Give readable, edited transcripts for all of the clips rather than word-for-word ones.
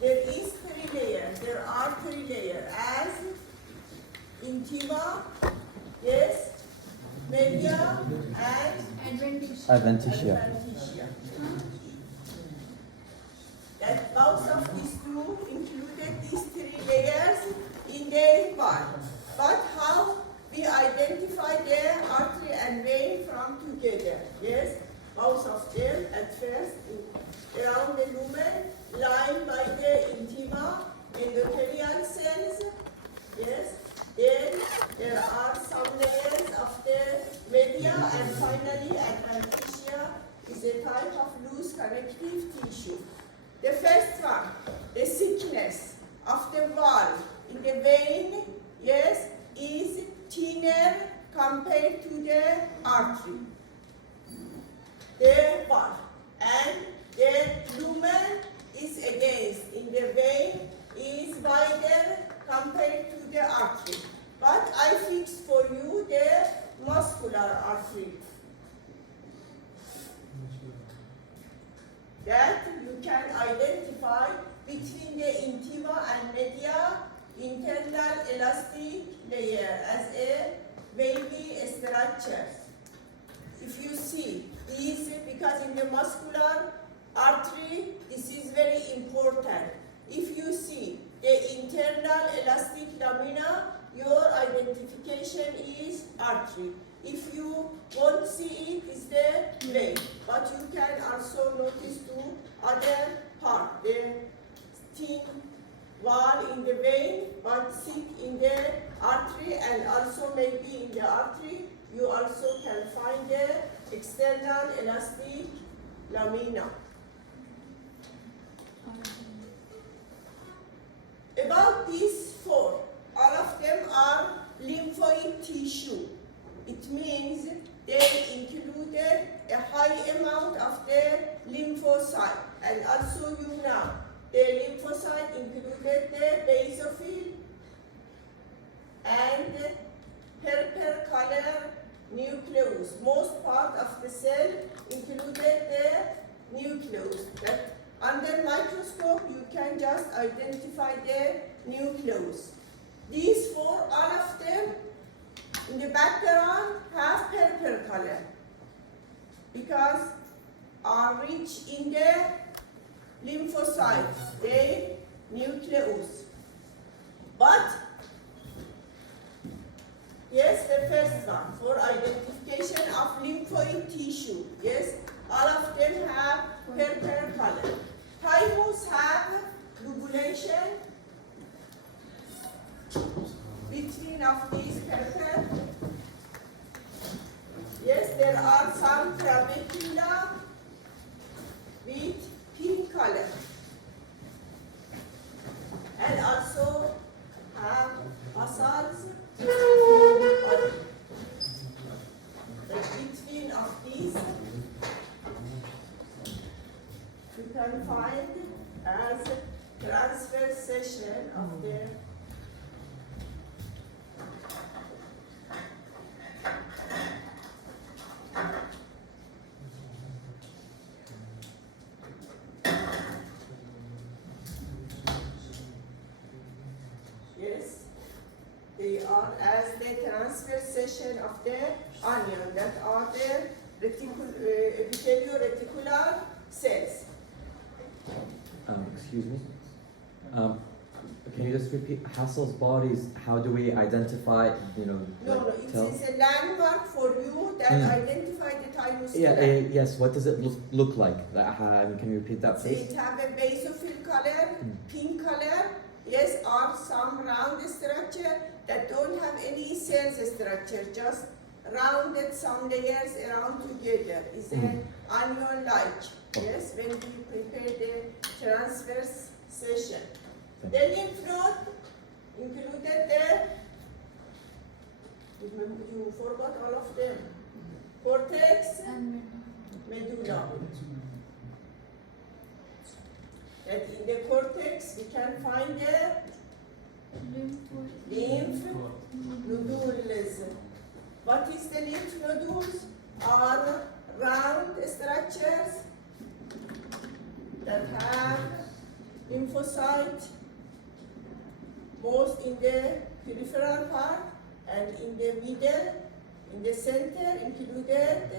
there is three layers. There are three layers as intima, yes, media, and Adventitia. That both of these two included these three layers in their part. But how we identify their artery and vein from together? Yes, both of them at first around the lumen, lined by the intima endothelial cells. Yes, then there are some layers of the media, and finally adventitia is a type of loose connective tissue. The first one, the thickness of the wall in the vein, yes, is thinner compared to the artery, the wall, and the lumen is against in the vein is wider compared to the artery. But I fixed for you the muscular artery, that you can identify between the intima and media internal elastic layer as a wavy structure. If you see these, because in the muscular artery, this is very important. If you see the internal elastic lamina, your identification is artery. If you won't see it, it's the vein. But you can also notice two other parts, the thin wall in the vein, but thick in the artery, and also maybe in the artery, you also can find the external elastic lamina. About these four, all of them are lymphoid tissue. It means they included a high amount of the lymphocyte, and also you know the lymphocyte included the basophil and purple color nucleus. Most part of the cell included the nucleus. That under microscope you can just identify the nucleus. These four, all of them in the background have purple color because are rich in the lymphocytes, the nucleus. But yes, the first one for identification of lymphoid tissue. Yes, all of them have purple color. Thymus have lobulation between of these purple. Yes, there are some trabecula with pink color, and also have basals. Between of these, you can find as transfer section of the they are as the transfer section of the onion, that are the epithelio-reticular cells. Excuse me. Can you just repeat Hassel's bodies? How do we identify? No, it's a landmark for you that identify the thymus. Yes. What does it look like? Can you repeat that, please? It have a basophil color, pink color. Yes, or some round structure that don't have any cells structure, just rounded some layers around together. It's an onion-like. Yes, when we prepare the transverse section. The lymph node included you forgot all of them. Cortex and medulla. That in the cortex we can find the lymph nodules. What is the lymph nodules? Are round structures that have lymphocyte, both in the peripheral part and in the middle, in the center, included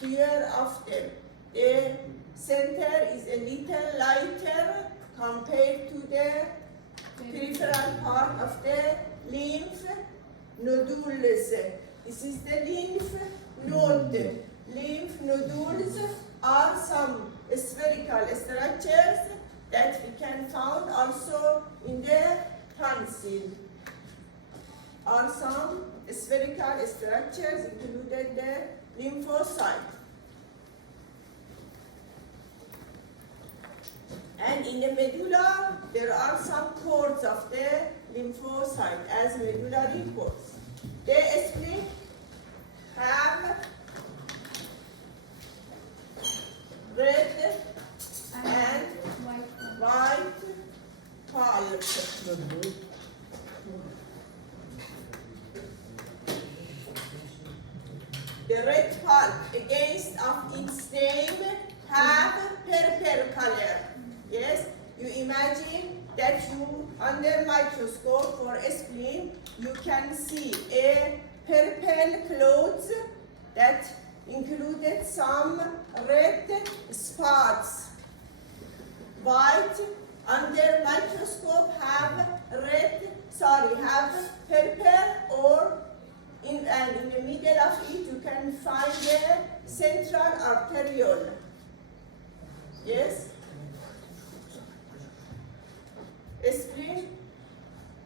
here of them. The center is a little lighter compared to the peripheral part of the lymph nodules. This is the lymph node. Lymph nodules are some spherical structures that we can find also in the tonsil. Are some spherical structures included the lymphocyte. And in the medulla, there are some cords of the lymphocyte as medullary cords. The spleen have red and white pulp. The red pulp against of its name have purple color. Yes, you imagine that you under microscope for a spleen you can see a purple clothes that included some red spots. White under microscope have purple, or in the middle of it you can find the central arteriole. Yes? Spleen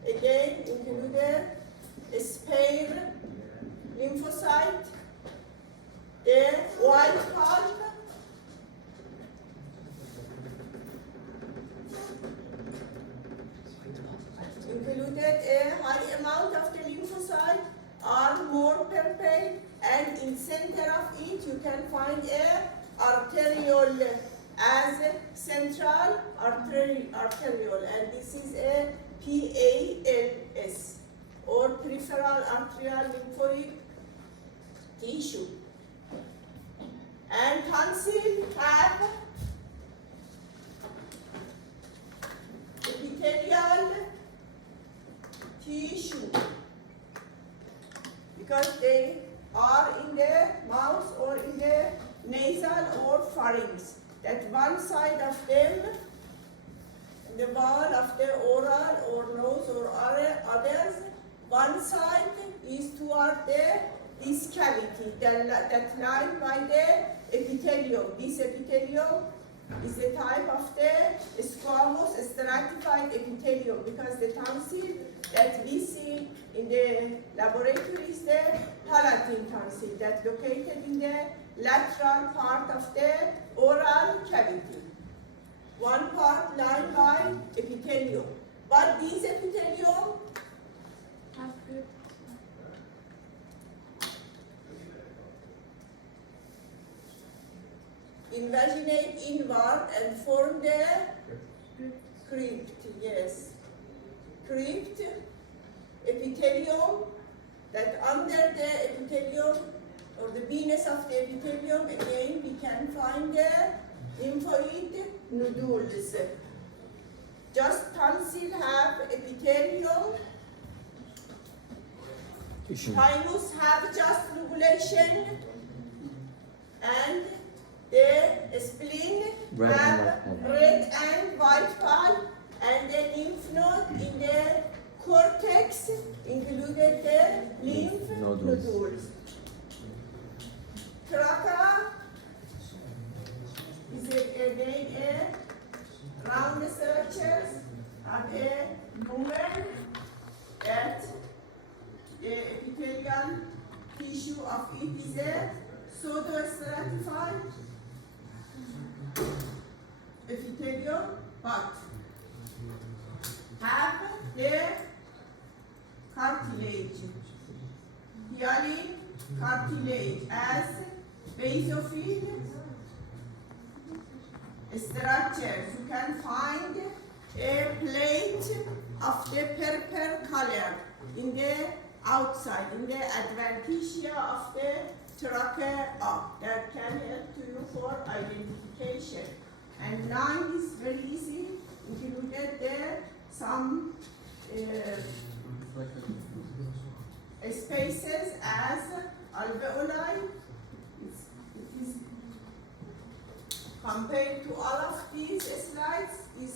again included spare lymphocyte, the white pulp, included a high amount of the lymphocyte are more purple, and in center of it you can find a arteriole as central arteriole, and this is a PALS or peripheral arterial lymphoid tissue. And tonsil have epithelial tissue because they are in the mouth or in the nasal or pharynx. That one side of them, the wall of the oral or nose or others, one side is toward this cavity that lined by the epithelium. This epithelium is a type of the squamous stratified epithelium because the tonsil that we see in the laboratory is the palatine tonsil that's located in the lateral part of the oral cavity. One part lined by epithelium. But these epithelium invaginate inward and form the crypt. Yes. Crypt, epithelium, that under the epithelium or the venous of the epithelium, again we can find the lymphoid nodules. Just tonsil have epithelium. Thymus have just lobulation, and the spleen have red and white pulp, and the lymph node in the cortex included the lymph nodules. Trachea is again a round structure and a lumen that the epithelial tissue of it is a pseudo-stratified epithelium, but have the cartilage, hyaline cartilage as basophil structures. You can find a plate of the purple color in the outside, in the adventitia of the trachea that can help to you for identification. And line is very easy some spaces as alveoli. It is compared to all of these slides is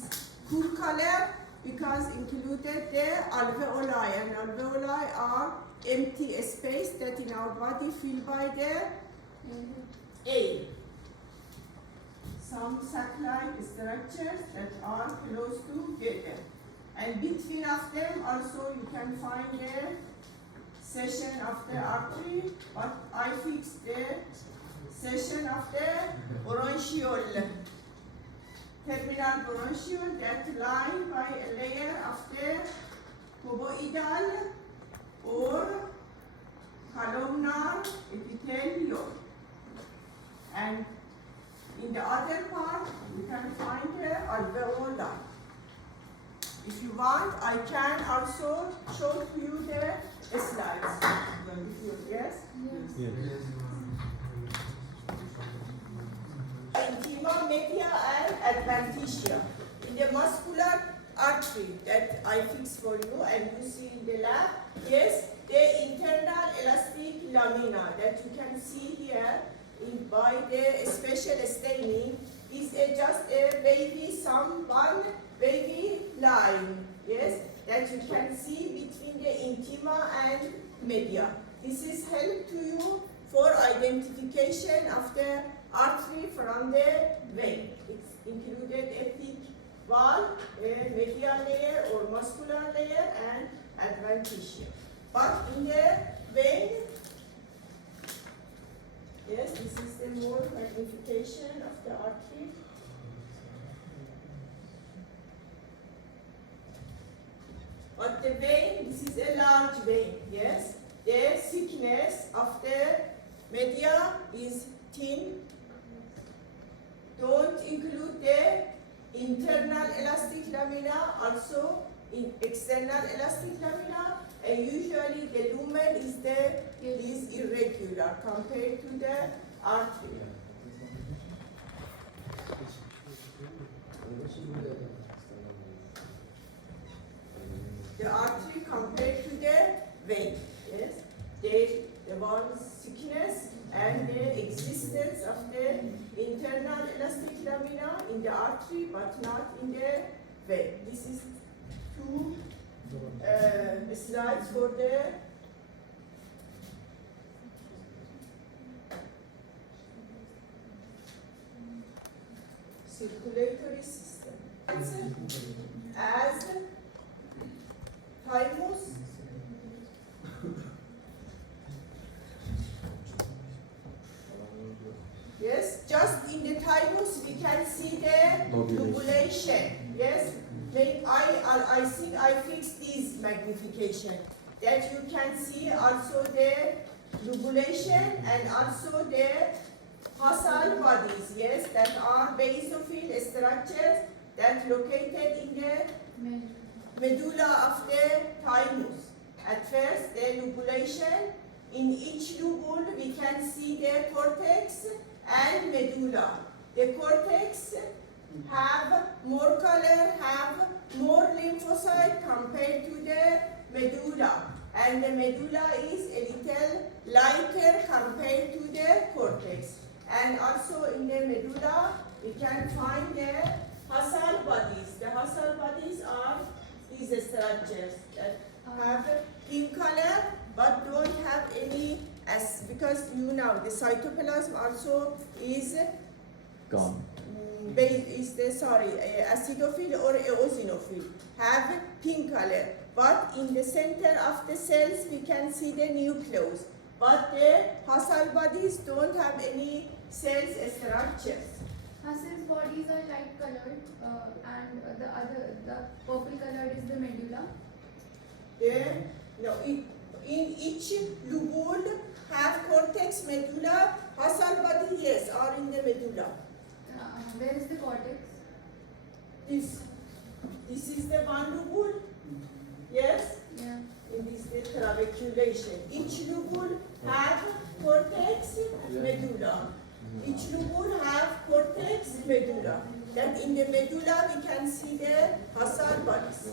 cool color because included the alveoli, and alveoli are empty space that in our body filled by the air. Some sac-like structures that are close together, and between of them also you can find the section of the artery, but I fixed the section of the bronchiole, terminal bronchiole that lie by a layer of the cuboidal or columnar epithelium. And in the other part, you can find the alveoli. If you want, I can also show to you the slides. Yes? Yes. Intima, media, and adventitia. In the muscular artery that I fix for you and you see in the lab, yes, the internal elastic lamina that you can see here by the special staining is just a one wavy line, yes, that you can see between the intima and media. This is help to you for identification of the artery from the vein. It's included a thick wall, a medial layer or muscular layer, and adventitia. But in the vein, yes, this is the more magnification of the artery. But the vein, this is a large vein, yes. The thickness of the media is thin. Don't include the internal elastic lamina, also in external elastic lamina, and usually the lumen is irregular compared to the artery. The artery compared to the vein, yes, the one thickness and the existence of the internal elastic lamina in the artery, but not in the vein. This is two slides for the circulatory system. As thymus, yes, just in the thymus we can see the lobulation. Yes, then I think I fixed this magnification that you can see also the lobulation and also the basal bodies. Yes, that are basophil structures that located in the medulla of the thymus. At first, the lobulation. In each lobule, we can see the cortex and medulla. The cortex have more color, have more lymphocyte compared to the medulla. And the medulla is a little lighter compared to the cortex. And also in the medulla, we can find the basal bodies. The basal bodies are these structures that have pink color but don't have any because you know the cytoplasm also is Gone. acidophil or eosinophil, have pink color, but in the center of the cells we can see the nucleus, but the basal bodies don't have any cells structures. Hassel's bodies are light colored and the purple colored is the medulla. In each lobule have cortex, medulla, basal body, yes, are in the medulla. Where is the cortex? This is the one lobule, yes? Yeah. It is the trabeculation. Each lobule have cortex, medulla. Each lobule have cortex, medulla. that in the medulla we can see the basal bodies.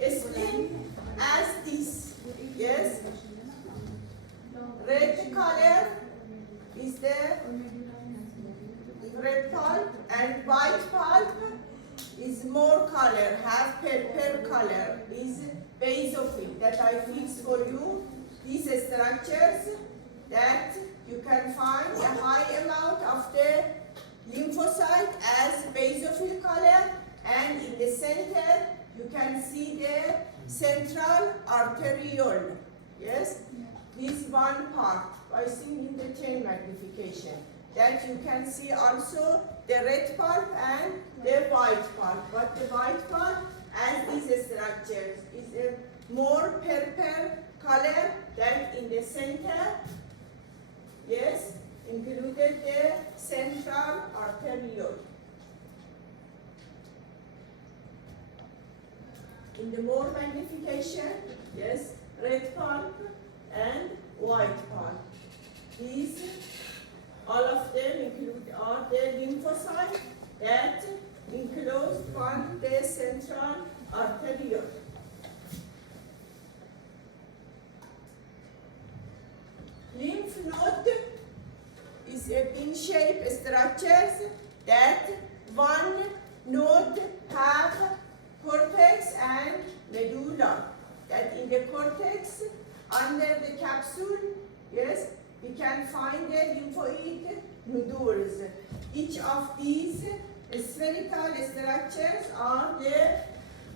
Spleen as this, yes. Red color is the red pulp, and white pulp is more color, have purple color, is basophil. That I fixed for you. These structures that you can find a high amount of the lymphocyte as basophil color, and in the center you can see the central arteriole. Yes, this one part. I think in the 10 magnification. That you can see also the red pulp and the white pulp. But the white pulp and these structures is a more purple color than in the center. Yes, included the central arteriole. In the more magnification, yes, red pulp and white pulp. These, all of them include are the lymphocytes that enclosed on the central arteriole. Lymph node is a bean-shaped structure that one node have cortex and medulla. That in the cortex, under the capsule, yes, we can find the lymphoid nodules. Each of these spherical structures are the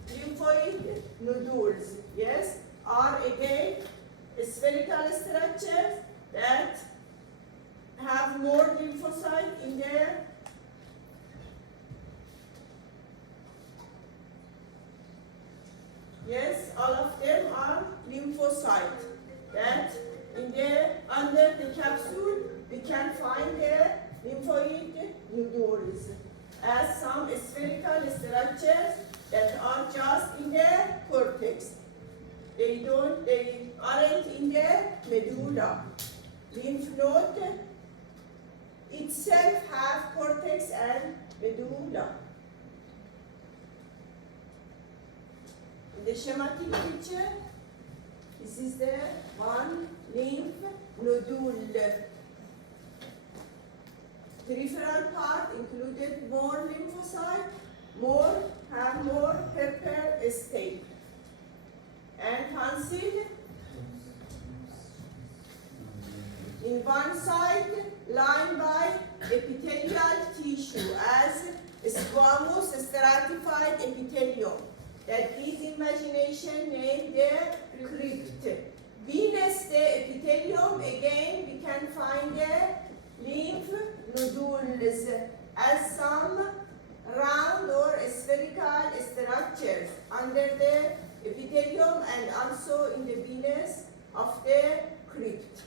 lymphoid nodules. Yes, are again spherical structures that have more lymphocyte in there. Yes, all of them are lymphocyte. That in the under the capsule we can find the lymphoid nodules as some spherical structures that are just in the cortex. They aren't in the medulla. Lymph node itself have cortex and medulla. In the schematic picture, this is the one lymph nodule. Peripheral part included more lymphocyte, have more purple state. And tonsil, in one side lined by epithelial tissue as squamous stratified epithelium. That is imagination named the crypt. Venous the epithelium, again we can find the lymph nodules as some round or spherical structures under the epithelium and also in the venous of the crypt.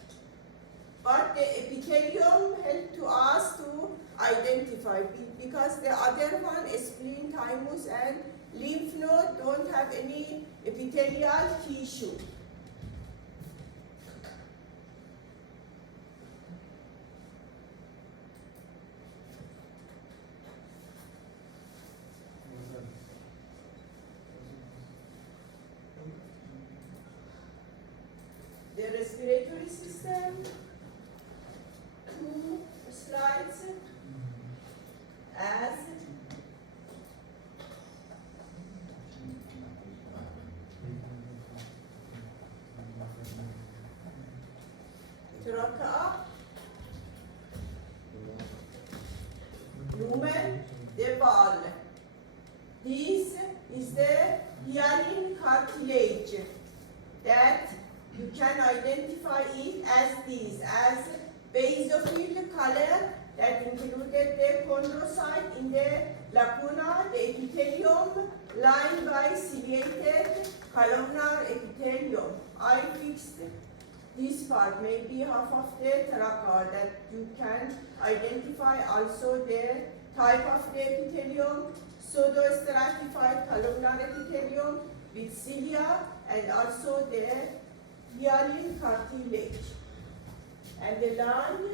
But the epithelium helps to us to identify because the other one, spleen, thymus and lymph node don't have any epithelial tissue. The respiratory system, 2 slides as trachea, lumen, the wall. This is the hyaline cartilage that you can identify it as this, as basophil color that included the chondrocyte in the lacuna, the epithelium lined by ciliated columnar epithelium. I fixed this part, maybe half of the trachea, that you can identify also the type of the epithelium, pseudostratified columnar epithelium with cilia and also the hyaline cartilage. And the line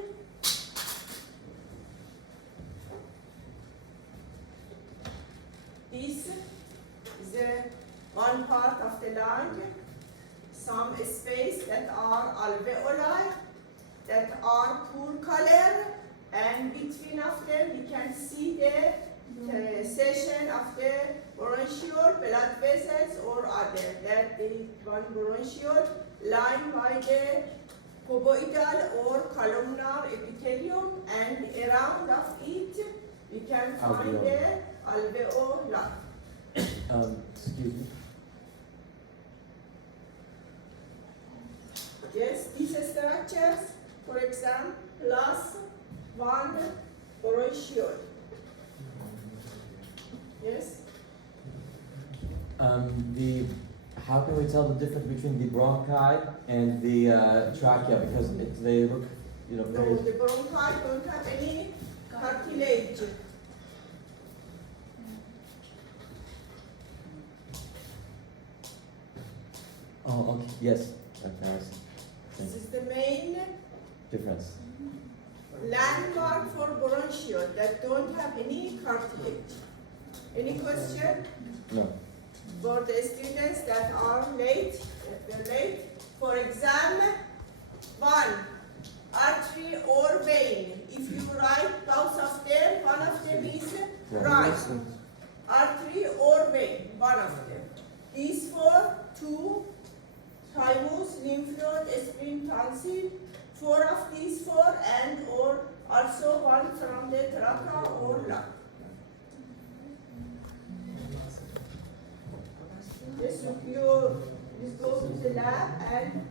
along some space that are alveoli, that are poor color, and between of them we can see the section of the bronchial blood vessels or other. That is one bronchial lined by the cuboidal or columnar epithelium, and around of it we can find the alveoli. Excuse me. Yes, these structures, for example, plus one bronchial. Yes? How can we tell the difference between the bronchi and the trachea? Because they look, you know, No, very. the bronchi don't have any cartilage. Oh, okay. Yes. Okay, I see. This is the main Difference. landmark for bronchial that don't have any cartilage. Any question? No. For the students that are late, for exam, one, artery or vein. If you write both of them, one of them is right. Artery or vein, one of them. These four, two, thymus, lymph node, spleen, tonsil, four of these four, and or also one from the trachea or lung. Yes, you go to the lab and